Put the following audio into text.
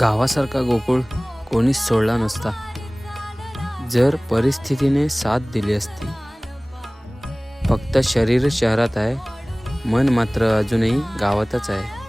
गावासारखा गोकुळ कोणीच सोडला नसता जर परिस्थितीने साथ दिली असती. फक्त शरीर शहरात आहे, मन मात्र अजूनही गावातच आहे.